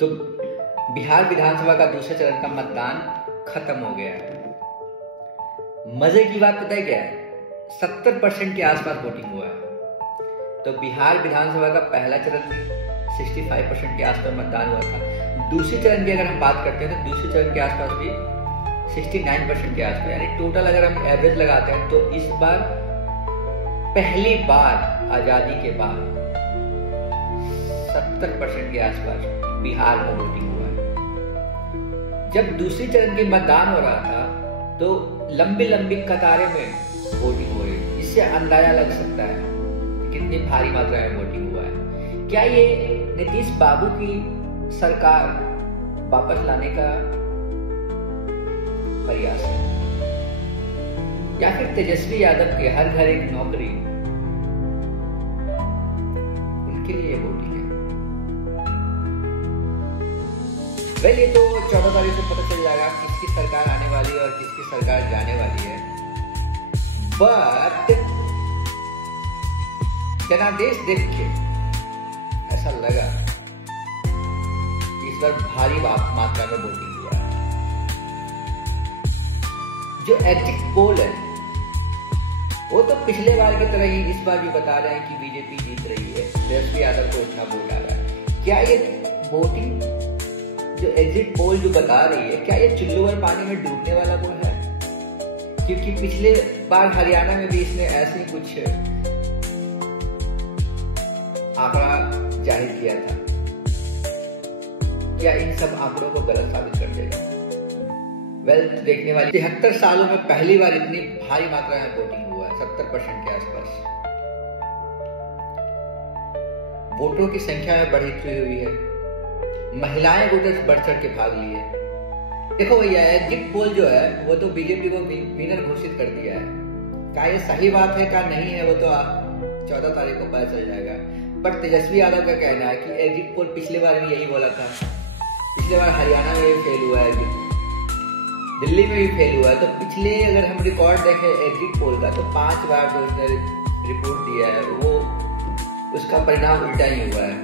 तो बिहार विधानसभा का दूसरे चरण का मतदान खत्म हो गया है। मजे की बात पता है क्या है? 70% के आसपास वोटिंग हुआ है। तो बिहार विधानसभा का पहला चरण 65% के आसपास मतदान हुआ था। दूसरे चरण की अगर हम बात करते हैं तो दूसरे चरण के आसपास भी 69% के आसपास, यानी टोटल अगर हम एवरेज लगाते हैं तो इस बार पहली बार आजादी के बाद 70% के आसपास बिहार में वोटिंग हुआ है। जब दूसरे चरण के मतदान हो रहा था तो लंबी लंबी कतारें में वोटिंग हो रही, इससे अंदाजा लग सकता है कितनी भारी मात्रा में वोटिंग हुआ है। क्या ये नीतीश बाबू की सरकार वापस लाने का प्रयास है, या फिर तेजस्वी यादव के हर घर एक नौकरी, उनके लिए वोटिंग है? वेल, ये तो 14 तारीख को पता चल जाएगा किसकी सरकार आने वाली है और किसकी सरकार जाने वाली है। बट जनादेश देख के ऐसा लगा कि इस बार भारी मात्रा में वोटिंग हुआ है। जो एग्जिट पोल है वो तो पिछले बार की तरह ही इस बार भी बता रहे हैं कि बीजेपी जीत रही है, तेजस्वी यादव को इतना वोट आ रहा है। क्या ये वोटिंग जो एग्जिट पोल जो बता रही है, क्या ये चुल्लू भर पानी में डूबने वाला वो है? क्योंकि पिछले बार हरियाणा में भी इसने ऐसे ही कुछ आंकड़ा जाहिर किया था। क्या इन सब आंकड़ों को गलत साबित कर देगा? वेल, देखने वाली 73 सालों में पहली बार इतनी भारी मात्रा में वोटिंग हुआ है, 70% के आसपास। वोटरों की संख्या में बढ़ोतरी हुई है, महिलाएं वोटर्स बढ़ चढ़ के भाग लिए। देखो भैया, एग्जिट पोल जो है वो तो बीजेपी को विनर घोषित कर दिया है। क्या ये सही बात है क्या नहीं है वो तो 14 तारीख को पता चल जाएगा। पर तेजस्वी यादव का कहना है कि एग्जिट पोल पिछले बार भी यही बोला था, पिछले बार हरियाणा में भी फेल हुआ है, दिल्ली में भी फेल हुआ है। तो पिछले अगर हम रिकॉर्ड देखें एग्जिट पोल का तो 5 बार जो उसने रिपोर्ट दिया है वो उसका परिणाम उल्टा ही हुआ है।